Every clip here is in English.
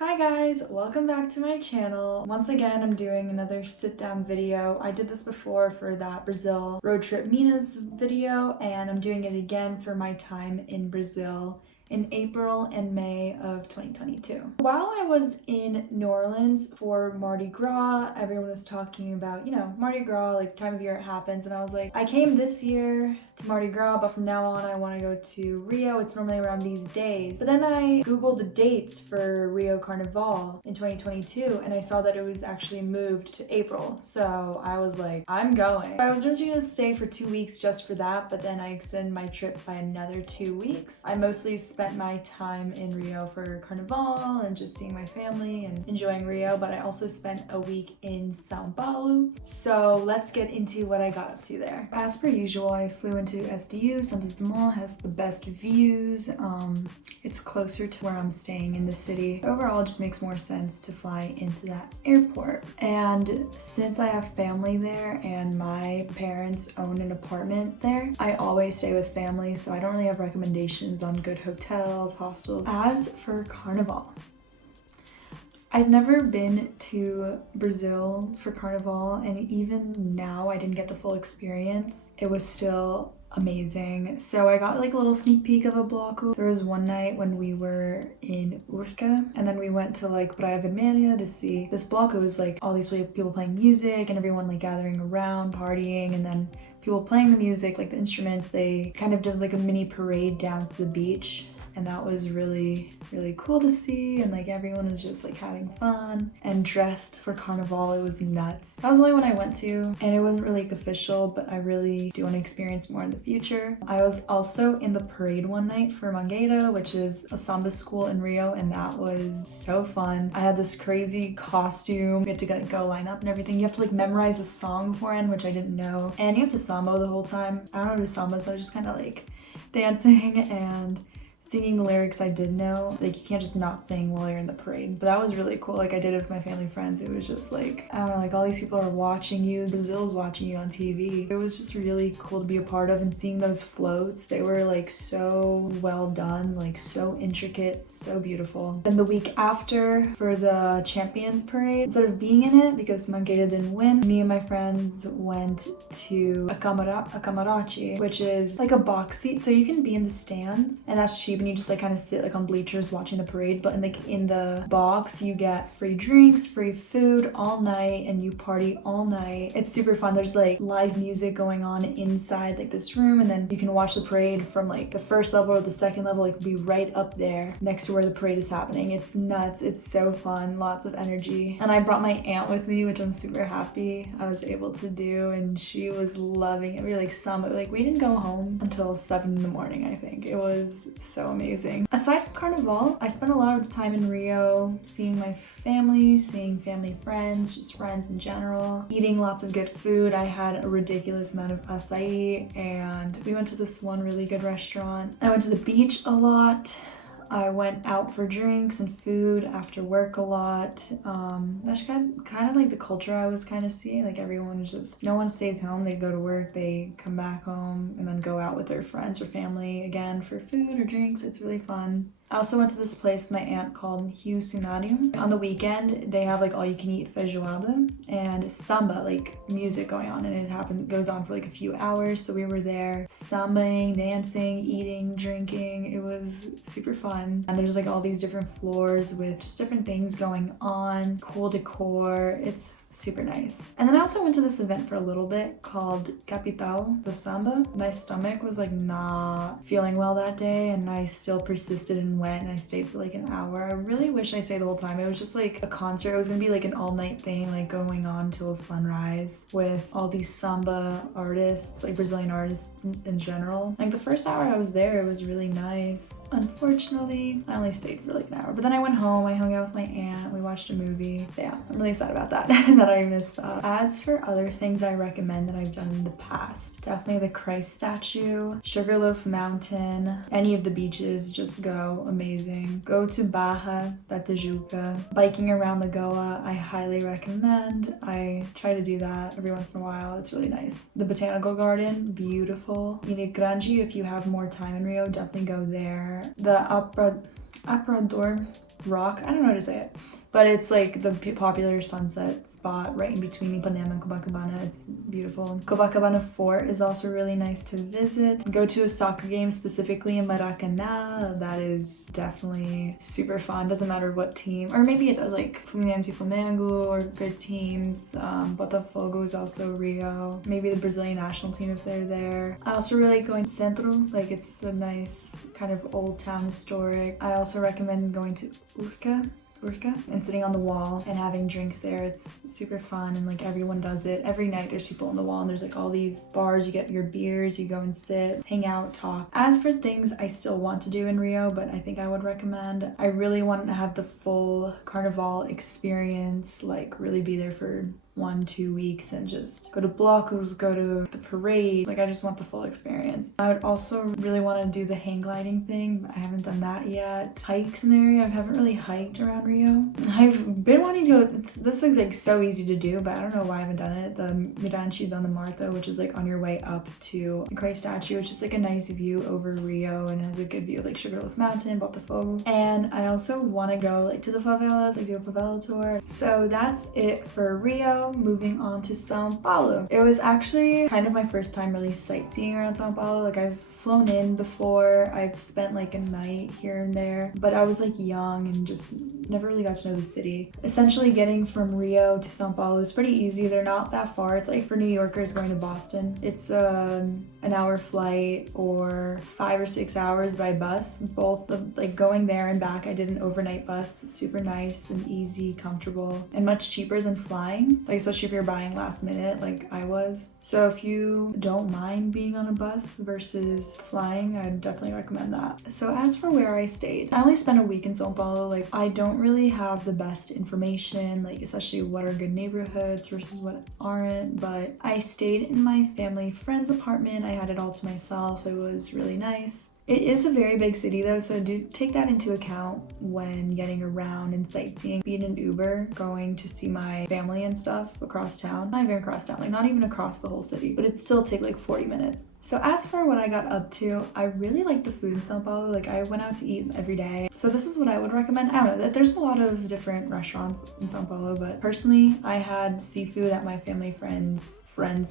Hi guys, welcome back to my channel. Once again, I'm doing another sit down video. I did this before for that Brazil road trip Mina's video, and I'm doing it again for my time in Brazil in April and May of 2022. While I was in New Orleans for Mardi Gras, everyone was talking about, Mardi Gras, like time of year it happens, and I was like, I came this year to Mardi Gras, but from now on I want to go to Rio. It's normally around these days. But then I googled the dates for Rio Carnaval in 2022, and I saw that it was actually moved to April. So I was like, I'm going. I was originally going to stay for 2 weeks just for that, but then I extended my trip by another 2 weeks. I mostly spent my time in Rio for Carnaval and just seeing my family and enjoying Rio, but I also spent a week in São Paulo. So let's get into what I got up to there. As per usual, I flew into SDU. Santos Dumont has the best views. It's closer to where I'm staying in the city. Overall, it just makes more sense to fly into that airport. And since I have family there and my parents own an apartment there, I always stay with family, so I don't really have recommendations on good hotels, hostels. As for Carnival, I'd never been to Brazil for Carnival, and even now I didn't get the full experience. It was still amazing. So I got like a little sneak peek of a Bloco. There was one night when we were in Urca, and then we went to like Praia Vermelha to see this Bloco. It was like all these people playing music and everyone like gathering around, partying, and then people playing the music, like the instruments. They kind of did like a mini parade down to the beach. And that was really, really cool to see. And like everyone was just like having fun and dressed for Carnival. It was nuts. That was the only one I went to, and it wasn't really official, but I really do want to experience more in the future. I was also in the parade one night for Mangueira, which is a samba school in Rio, and that was so fun. I had this crazy costume. You had to go line up and everything. You have to like memorize a song beforehand, which I didn't know. And you have to samba the whole time. I don't know how to samba, so I was just kind of like dancing and singing the lyrics I did know. Like, you can't just not sing while you're in the parade. But that was really cool. Like, I did it with my family friends. It was just like, I don't know, like all these people are watching you. Brazil's watching you on TV. It was just really cool to be a part of, and seeing those floats. They were like so well done, like so intricate, so beautiful. Then the week after, for the Champions Parade, instead of being in it, because Mangueira didn't win, me and my friends went to a Camarote, which is like a box seat. So you can be in the stands, and that's cheap. And you just like kind of sit like on bleachers watching the parade, but in the box you get free drinks, free food all night, and you party all night. It's super fun. There's like live music going on inside like this room, and then you can watch the parade from like the first level or the second level, like be right up there next to where the parade is happening. It's nuts. It's so fun. Lots of energy. And I brought my aunt with me, which I'm super happy I was able to do, and she was loving it. We were like we didn't go home until 7 in the morning, I think. It was so amazing. Aside from Carnival, I spent a lot of time in Rio seeing my family, seeing family friends, just friends in general, eating lots of good food. I had a ridiculous amount of acai, and we went to this one really good restaurant. I went to the beach a lot. I went out for drinks and food after work a lot. That's kind of like the culture I was kind of seeing. Like everyone was just, no one stays home. They go to work, they come back home, and then go out with their friends or family again for food or drinks. It's really fun. I also went to this place with my aunt called Rio Cenário. On the weekend, they have like all you can eat feijoada and samba, like music going on, and it goes on for like a few hours. So we were there sambaing, dancing, eating, drinking. It was super fun. And there's like all these different floors with just different things going on, cool decor. It's super nice. And then I also went to this event for a little bit called Capital do Samba. My stomach was like not feeling well that day, and I still persisted and went, and I stayed for like an hour. I really wish I stayed the whole time. It was just like a concert. It was gonna be like an all-night thing, like going on till sunrise with all these samba artists, like Brazilian artists in general. Like the first hour I was there, it was really nice. Unfortunately, I only stayed for like an hour, but then I went home, I hung out with my aunt, we watched a movie. Yeah, I'm really sad about that, that I missed that. As for other things I recommend that I've done in the past, definitely the Christ statue, Sugarloaf Mountain, any of the beaches, just go. Amazing. Go to Barra da Tijuca. Biking around Lagoa, I highly recommend. I try to do that every once in a while. It's really nice. The Botanical Garden, beautiful. Ilha Grande, if you have more time in Rio, definitely go there. The Aparador Rock. I don't know how to say it. But it's like the popular sunset spot right in between Ipanema and Copacabana. It's beautiful. Copacabana Fort is also really nice to visit. Go to a soccer game, specifically in Maracanã. That is definitely super fun. Doesn't matter what team, or maybe it does, like Fluminense, Flamengo, or good teams. Botafogo is also Rio. Maybe the Brazilian national team if they're there. I also really like going to Centro. Like it's a nice kind of old town historic. I also recommend going to Urca and sitting on the wall and having drinks there. It's super fun, and like everyone does it. Every night there's people on the wall, and there's like all these bars. You get your beers, you go and sit, hang out, talk. As for things I still want to do in Rio, but I think I would recommend, I really want to have the full Carnaval experience, like really be there for 1-2 weeks and just go to Blocos, go to the parade. Like I just want the full experience. I would also really want to do the hang gliding thing. I haven't done that yet. Hikes in the area. I haven't really hiked around Rio. I've been wanting to. This looks like so easy to do, but I don't know why I haven't done it. The Mirante Dona Marta, which is like on your way up to the Christ statue, which is like a nice view over Rio and has a good view of like Sugarloaf Mountain, Botafogo. And I also want to go like to the favelas, like do a favela tour. So that's it for Rio. Moving on to São Paulo. It was actually kind of my first time really sightseeing around São Paulo. Like I've flown in before, I've spent like a night here and there, but I was like young and just never really got to know the city. Essentially getting from Rio to São Paulo is pretty easy. They're not that far. It's like for New Yorkers going to Boston. It's an hour flight or 5 or 6 hours by bus. Both of like going there and back. I did an overnight bus, super nice and easy, comfortable, and much cheaper than flying. Like especially if you're buying last minute like I was. So if you don't mind being on a bus versus flying, I'd definitely recommend that. So as for where I stayed, I only spent a week in São Paulo. Like I don't really have the best information, like especially what are good neighborhoods versus what aren't, but I stayed in my family friend's apartment. I had it all to myself. It was really nice. It is a very big city though, so do take that into account when getting around and sightseeing. Being an Uber, going to see my family and stuff across town. Not even across town, like not even across the whole city, but it still take like 40 minutes. So as for what I got up to, I really like the food in São Paulo. Like I went out to eat every day. So this is what I would recommend. I don't know, there's a lot of different restaurants in São Paulo, but personally I had seafood at my family friend's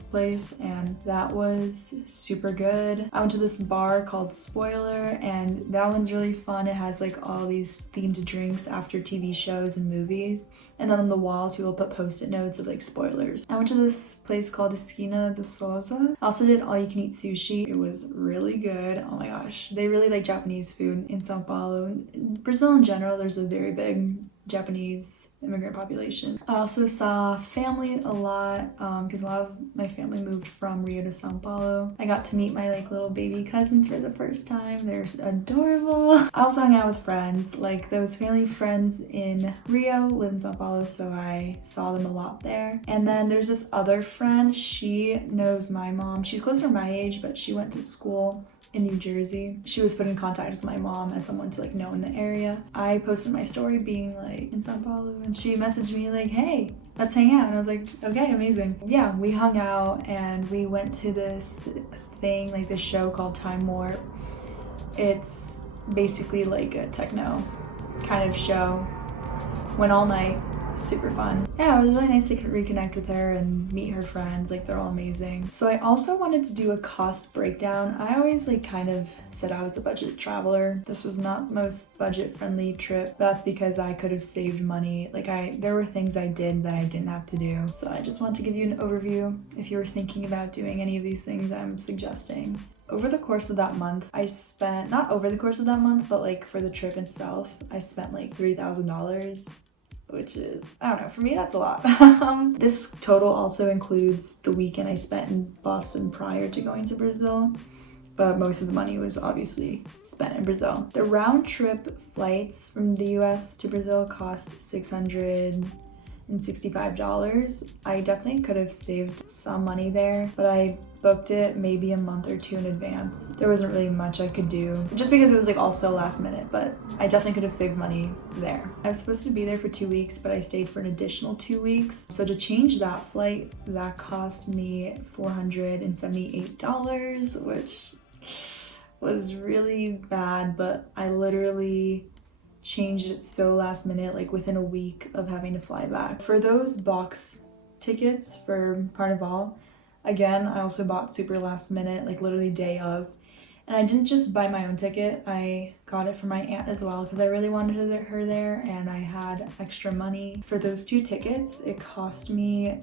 place, and that was super good. I went to this bar called Spoiler, and that one's really fun. It has like all these themed drinks after TV shows and movies, and then on the walls people put post-it notes of like spoilers. I went to this place called Esquina do Souza. I also did all you can eat sushi. It was really good. Oh my gosh, they really like Japanese food in São Paulo. In Brazil in general, there's a very big Japanese immigrant population. I also saw family a lot because a lot of my family moved from Rio to São Paulo. I got to meet my like little baby cousins for the first time. They're adorable. I also hung out with friends. Like those family friends in Rio live in São Paulo, so I saw them a lot there. And then there's this other friend. She knows my mom. She's closer to my age, but she went to school in New Jersey. She was put in contact with my mom as someone to like know in the area. I posted my story being like in São Paulo, and she messaged me like, hey, let's hang out. And I was like, okay, amazing. Yeah, we hung out and we went to this thing, like this show called Time Warp. It's basically like a techno kind of show. Went all night. Super fun. Yeah, it was really nice to reconnect with her and meet her friends. Like they're all amazing. So I also wanted to do a cost breakdown. I always like kind of said I was a budget traveler. This was not the most budget friendly trip. That's because I could have saved money. Like there were things I did that I didn't have to do. So I just want to give you an overview if you were thinking about doing any of these things I'm suggesting. Over the course of that month, I spent, not over the course of that month, but like for the trip itself, I spent like $3,000. Which is, I don't know, for me that's a lot. This total also includes the weekend I spent in Boston prior to going to Brazil, but most of the money was obviously spent in Brazil. The round trip flights from the US to Brazil cost $665. I definitely could have saved some money there, but I booked it maybe a month or two in advance. There wasn't really much I could do just because it was like also last minute, but I definitely could have saved money there. I was supposed to be there for 2 weeks, but I stayed for an additional 2 weeks. So to change that flight, that cost me $478, which was really bad, but I literally changed it so last minute, like within a week of having to fly back. For those box tickets for Carnaval, again, I also bought super last minute, like literally day of. And I didn't just buy my own ticket, I got it for my aunt as well because I really wanted her there and I had extra money. For those 2 tickets, it cost me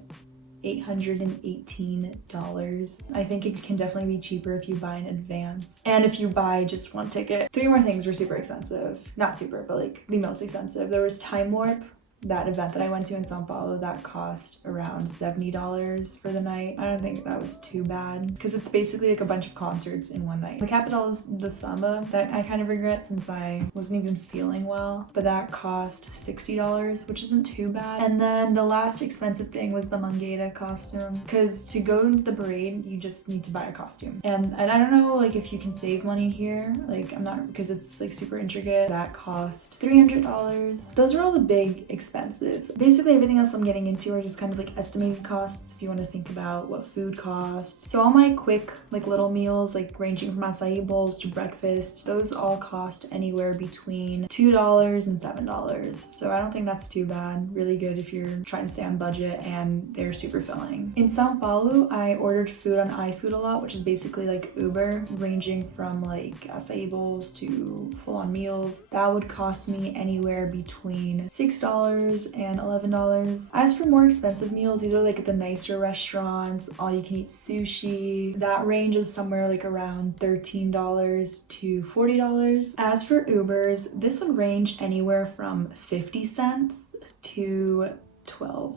$818. I think it can definitely be cheaper if you buy in advance. And if you buy just 1 ticket. 3 more things were super expensive. Not super, but like the most expensive. There was Time Warp, that event that I went to in São Paulo, that cost around $70 for the night. I don't think that was too bad because it's basically like a bunch of concerts in one night. The capital is the samba that I kind of regret since I wasn't even feeling well, but that cost $60, which isn't too bad. And then the last expensive thing was the Mangueira costume, because to go to the parade, you just need to buy a costume. And I don't know like if you can save money here, like I'm not, because it's like super intricate. That cost $300. Those are all the big expenses. Basically everything else I'm getting into are just kind of like estimated costs if you want to think about what food costs. So all my quick like little meals, like ranging from acai bowls to breakfast, those all cost anywhere between $2 and $7. So I don't think that's too bad. Really good if you're trying to stay on budget, and they're super filling. In São Paulo, I ordered food on iFood a lot, which is basically like Uber, ranging from like acai bowls to full-on meals. That would cost me anywhere between $6 and $11. As for more expensive meals, these are like at the nicer restaurants, all you can eat sushi. That ranges somewhere like around $13 to $40. As for Ubers, this would range anywhere from 50 cents to $12.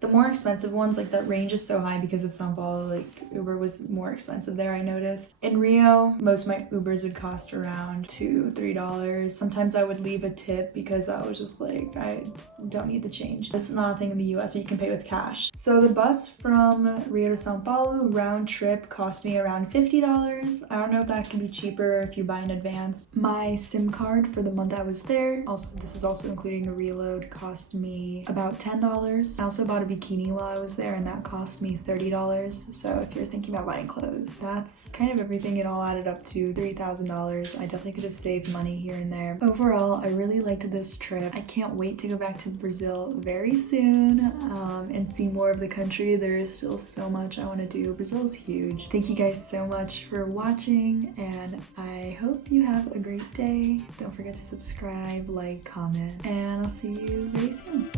The more expensive ones, like that range is so high because of São Paulo, like Uber was more expensive there, I noticed. In Rio, most of my Ubers would cost around $2, $3. Sometimes I would leave a tip because I was just like, I don't need the change. This is not a thing in the US where you can pay with cash. So the bus from Rio to São Paulo round trip cost me around $50. I don't know if that can be cheaper if you buy in advance. My SIM card for the month I was there, also this is also including a reload, cost me about $10. I also bought a bikini while I was there and that cost me $30. So if you're thinking about buying clothes, that's kind of everything. It all added up to $3,000. I definitely could have saved money here and there. Overall, I really liked this trip. I can't wait to go back to Brazil very soon and see more of the country. There is still so much I want to do. Brazil is huge. Thank you guys so much for watching and I hope you have a great day. Don't forget to subscribe, like, comment, and I'll see you very soon.